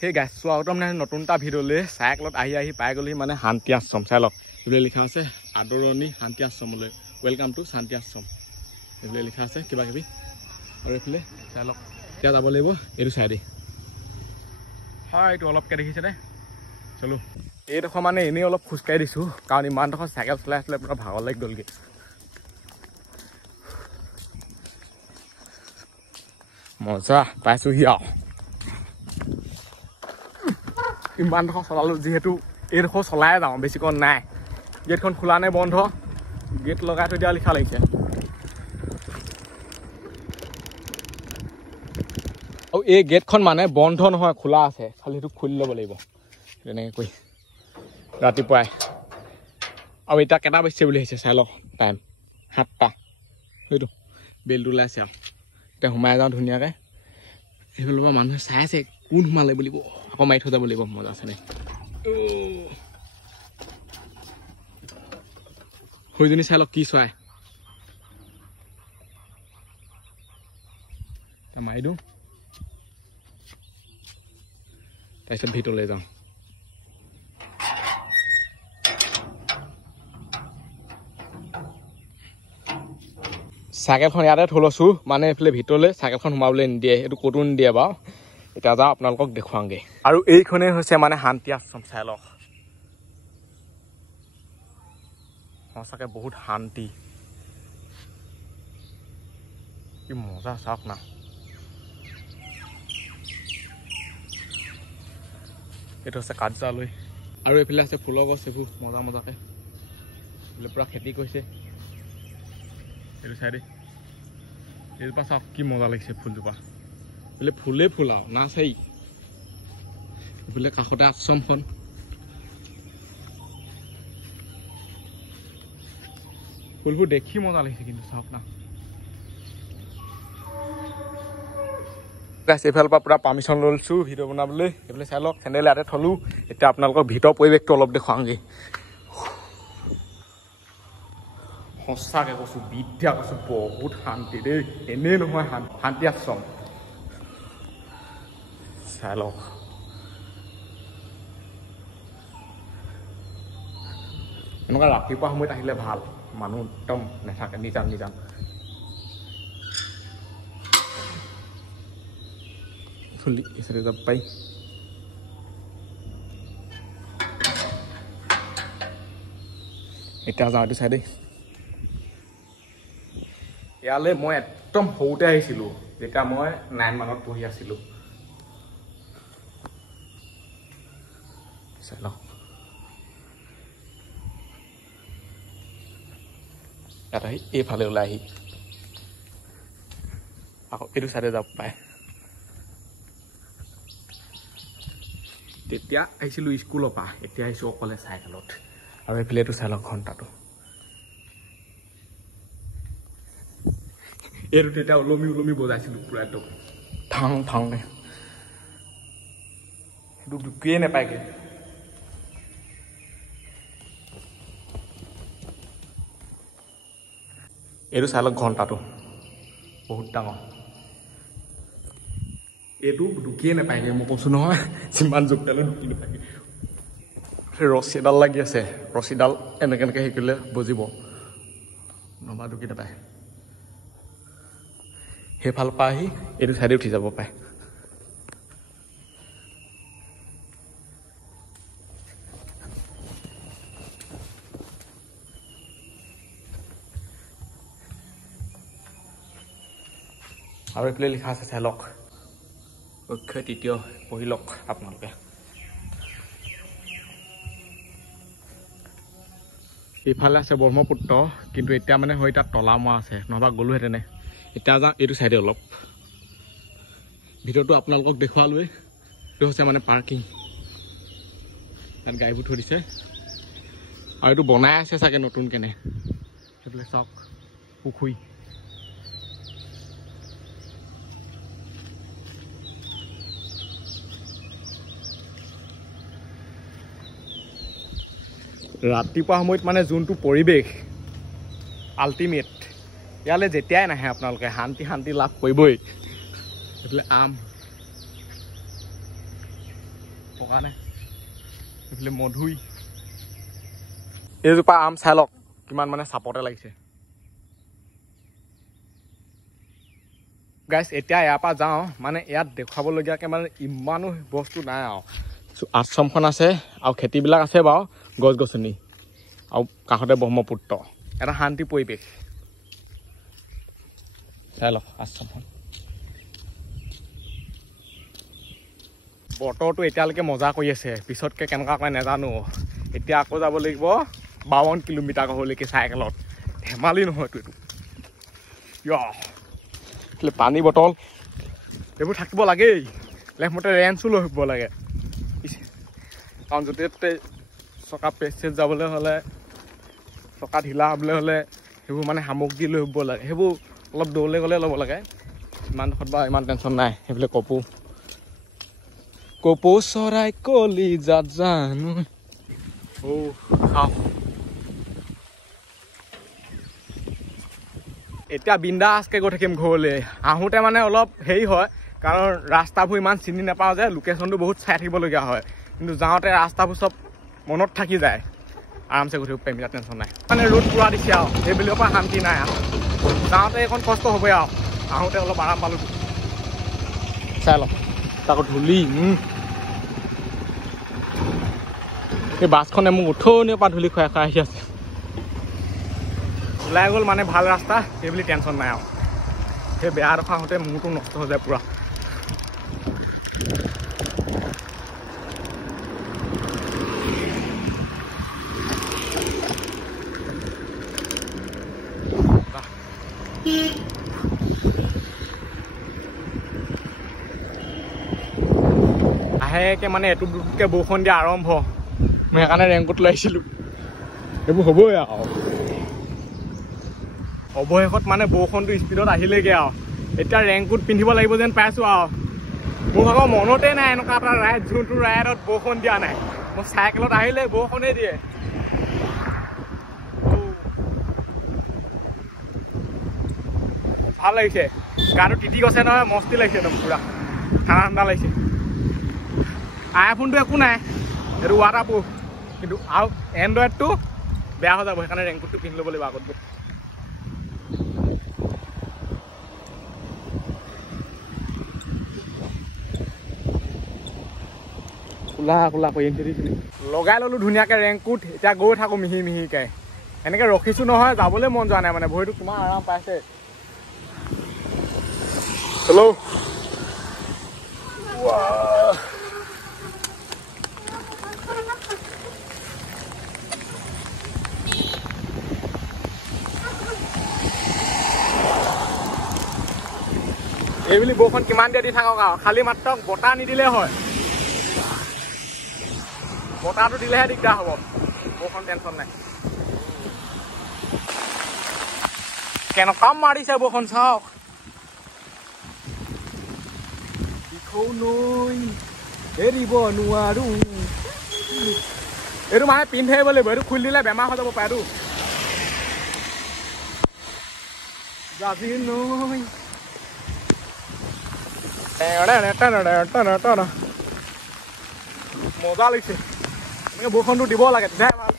সেই গাছ চোৱাটো মানে নতুন এটা ভিডিঅ'লৈ চাইকেলত আহি পাই গ'লেহি মানে শান্তি আশ্ৰম চাই লওক এইবিলাক লিখা আছে আদৰণি শান্তি আশ্ৰমলৈ ৱেলকাম টু শান্তি আশ্ৰম এইবিলাক লিখা আছে কিবা কিবি আৰু এইফালে চাই লওক এতিয়া যাব লাগিব এইটো চাইডে হয় এইটো অলপকৈ দেখিছে দে চলো এইডোখৰ মানে এনেই অলপ খোজকাঢ়ি দিছোঁ কাৰণ ইমানডোখৰ চাইকেল চলাই আছিলে পুৰা ভাগৰ লাগি গ'লগৈ মজা পাইছোঁহি আৰু ইমানডোখৰ চলালোঁ যিহেতু এইডোখৰ চলাই যাওঁ বেছিকণ নাই গেটখন খোলা নে বন্ধ গেট লগাই থৈ দিয়া লিখা লাগিছে আৰু এই গেটখন মানে বন্ধ নহয় খোলা আছে খালি সেইটো খুলি ল'ব লাগিব তেনেকৈ কৈ ৰাতিপুৱাই আৰু এতিয়া কেইটা বাজিছে বুলি আহিছে চাই লওক টাইম 7টা সেইটো বেলটো ওলাইছে আৰু এতিয়া সোমাই যাওঁ ধুনীয়াকৈ সেইফালৰ পৰা মানুহে চাই আছে কোন সোমালে বুলিব আকৌ মাৰি থৈ যাব লাগিব মজা আছে নে সৈজনী চাই লওক কি চৰাই মাৰি দিওঁ তাৰপিছত ভিতৰলৈ যাওঁ চাইকেলখন ইয়াতে থৈ লৈছোঁ মানে এইফালে ভিতৰলৈ চাইকেলখন সোমাবলৈ নিদিয়ে এইটো ক'তো নিদিয়ে বাৰু এতিয়া যাওঁ আপোনালোকক দেখুৱাওঁগৈ আৰু এইখনেই হৈছে মানে শান্তি আশ্ৰম চাই লওক সঁচাকৈ বহুত শান্তি কি মজা চাওক না এইটো হৈছে কাৰ্যালয় আৰু এইফালে আছে ফুলৰ গছ এইবোৰ মজা মজাকৈ এইফালে পূৰা খেতি কৰিছে এইটো চাইডে এইজোপা চাওক কি মজা লাগিছে ফুলজোপা এইফালে ফুলেই ফুল আৰু না চাই এইফালে কাষতে আশ্ৰমখন ফুলবোৰ দেখি মজা লাগিছে কিন্তু চাওক না এইফালৰ পৰা পূৰা পাৰ্মিশ্যন লৈছোঁ ভিডিঅ' বনাবলৈ এইফালে চাই লওক চেণ্ডেল ইয়াতে থলোঁ এতিয়া আপোনালোকৰ ভিতৰৰ পৰিৱেশটো অলপ দেখুৱাওঁগৈ সঁচাকৈ কৈছোঁ বিদ্যা কৈছোঁ বহুত শান্তি দেই এনেই নহয় শান্তি আশ্ৰম চাই লওক এনেকুৱা ৰাতিপুৱা সময়ত আহিলে ভাল মানুহ একদম নাথাকে নিজান নিজান চলি যাব পাৰি এতিয়া যাওঁ এইটো চাই দেই ইয়ালৈ মই একদম সৰুতে আহিছিলোঁ যেতিয়া মই 9 মানত পঢ়ি আছিলোঁ চাই লওক ইয়াত আহি এইফালে ওলাই আহি আকৌ এইটো চাইডে যাব পাৰে তেতিয়া আহিছিলোঁ স্কুলৰ পৰা এতিয়া আহিছোঁ অকলে চাইকেলত আৰু এইফালেটো চাই লওক ঘণ্টাটো এইটো তেতিয়া ওলমি বজাইছিলোঁ পূৰা একদম ঠাং ঠাংনে সেইটো ঢুকিয়ে নাপায়গৈ এইটো চাই লওক ঘণ্টাটো বহুত ডাঙৰ এইটো ঢুকিয়ে নাপায়গৈ মই কৈছোঁ নহয় যিমান জোকডালো ঢুকি নাপায়গৈ ৰছী এডাল লাগি আছে ৰছীডাল এনেকৈ হেৰি কৰিলে বজিব নহবা ঢুকি নাপায় সেইফালৰ পৰা আহি এইটো চাইডে উঠি যাব পাৰে আৰু এইফালে লিখা আছে চাই লওক অক্ষয় তৃতীয় পঢ়ি লওক আপোনালোকে ইফালে আছে ব্ৰহ্মপুত্ৰ কিন্তু এতিয়া মানে হয় তাত তলামৰা আছে নহবা গ'লোহেঁতেনে এতিয়া যাওঁ এইটো চাইডে অলপ ভিতৰটো আপোনালোকক দেখুৱালোৱে এইটো হৈছে মানে পাৰ্কিং তাত গাড়ীবোৰ থৈ দিছে আৰু এইটো বনাই আছে চাগে নতুন কেনে সেইফালে চাওক পুখুৰী ৰাতিপুৱা সময়ত মানে যোনটো পৰিৱেশ আল্টিমেট ইয়ালৈ যেতিয়াই নাহে আপোনালোকে শান্তি লাভ কৰিবই এইফালে আম পকা নাই এইফালে মধুই এইজোপা আম চাই লওক কিমান মানে চাপতে লাগিছে গাইছ এতিয়া ইয়াৰ পৰা যাওঁ মানে ইয়াত দেখুৱাবলগীয়াকৈ মানে ইমানো বস্তু নাই আৰু আশ্ৰমখন আছে আৰু খেতিবিলাক আছে বাৰু গছ গছনি আৰু কাষতে ব্ৰহ্মপুত্ৰ এটা শান্তি পৰিৱেশ চাই লওক আশ্ৰমখন বতৰটো এতিয়ালৈকে মজা কৰি আছে পিছতকৈ কেনেকুৱা কৰে নাজানো এতিয়া আকৌ যাব লাগিব 52 কিলোমিটাৰ হ'লৈকে চাইকেলত ধেমালি নহয়তো এইটো পানী বটল এইবোৰ থাকিব লাগেই লেফমতে ৰেঞ্চো লৈ আহিব লাগে কাৰণ য'তে ত'তে চকা পেচেজ যাবলৈ হ'লে চকা ঢিলা হ'বলৈ হ'লে সেইবোৰ মানে সামগ্ৰী লৈ আহিব লাগে সেইবোৰ অলপ দৌৰলৈ গ'লে ল'ব লাগে ইমান ডোখৰত বা ইমান টেনশ্যন নাই সেইফালে কপৌ চৰাই কলি জাত জানো এতিয়া বিন্দাছকৈ গৈ থাকিম ঘৰলৈ আহোঁতে মানে অলপ হেৰি হয় কাৰণ ৰাস্তাবোৰ ইমান চিনি নাপাওঁ যে লোকেশ্যনটো বহুত চাই থাকিবলগীয়া হয় কিন্তু যাওঁতে ৰাস্তাবোৰ চব মনত থাকি যায় আৰামছে গৈ থাকিব পাৰিম ইয়াত টেনশ্যন নাই মানে ৰ'দ পুৰা দিছে আৰু সেইবুলিৰ পৰা শান্তি নাই আৰু যাওঁতে এইখন কষ্ট হ'বই আৰু আহোঁতে অলপ আৰাম পালোঁ চাই লওক তাকো ধূলি এই বাছখনে মোক উঠনিৰ পৰা ধূলি খুৱাই খুৱাই আহি আছে ওলাই গ'ল মানে ভাল ৰাস্তা সেইবুলি টেনশ্যন নাই আৰু সেই বেয়া ডোখৰ আহোঁতে মূৰটো নষ্ট হৈ যায় পূৰা লাহেকৈ মানে এটুপ দুটুপকৈ বৰষুণ দিয়া আৰম্ভ মই সেইকাৰণে ৰেইনকোট লৈ আহিছিলোঁ সেইবোৰ হ'বই আৰু অৱশেষত মানে বৰষুণটো স্পীডত আহিলেগৈ আৰু এতিয়া ৰেইনকোট পিন্ধিব লাগিব যেন পাইছোঁ আৰু মোৰ ভাগৰ মনতে নাই এনেকুৱা এটা ৰাইড যোনটো ৰাইডত বৰষুণ দিয়া নাই মই চাইকেলত আহিলে বৰষুণেই দিয়ে ভাল লাগিছে গাটো তিতি গৈছে নহয় মস্তি লাগিছে একদম পূৰা ঠাণ্ডা ঠাণ্ডা লাগিছে আইফোনটো একো নাই এইটো ৱাটাৰপ্ৰুফ কিন্তু আৰু এণ্ড্ৰইডটো বেয়া হৈ যাব সেইকাৰণে ৰেইনকোটটো পিন্ধি ল'ব লাগিব আগত কোলা কোলা কৰি লগাই ল'লোঁ ধুনীয়াকৈ ৰেইনকোট এতিয়া গৈ থাকোঁ মিহি মিহিকৈ এনেকৈ ৰখিছোঁ নহয় যাবলৈ মন যোৱা নাই মানে ভৰিটো কিমান আৰাম পাইছে হেল্ল' এইবুলি বৰষুণ কিমান দিয়ে দি থাকক আৰু খালি মাত্ৰ বতাহ নিদিলে হয় বতাহটো দিলেহে দিগদাৰ হ'ব বৰষুণ টেনশ্যন নাই কেনেকুৱা মাৰিছে বৰষুণ চাওক এৰিব নোৱাৰো এইটো মানে পিন্ধি আহিব লাগিব এইটো খুলি দিলে বেমাৰ হৈ যাব পাৰে এইটো যাবি নৈ মজা লাগিছে এনেকৈ বৰষুণটো দিব লাগে তেতিয়াহে ভাল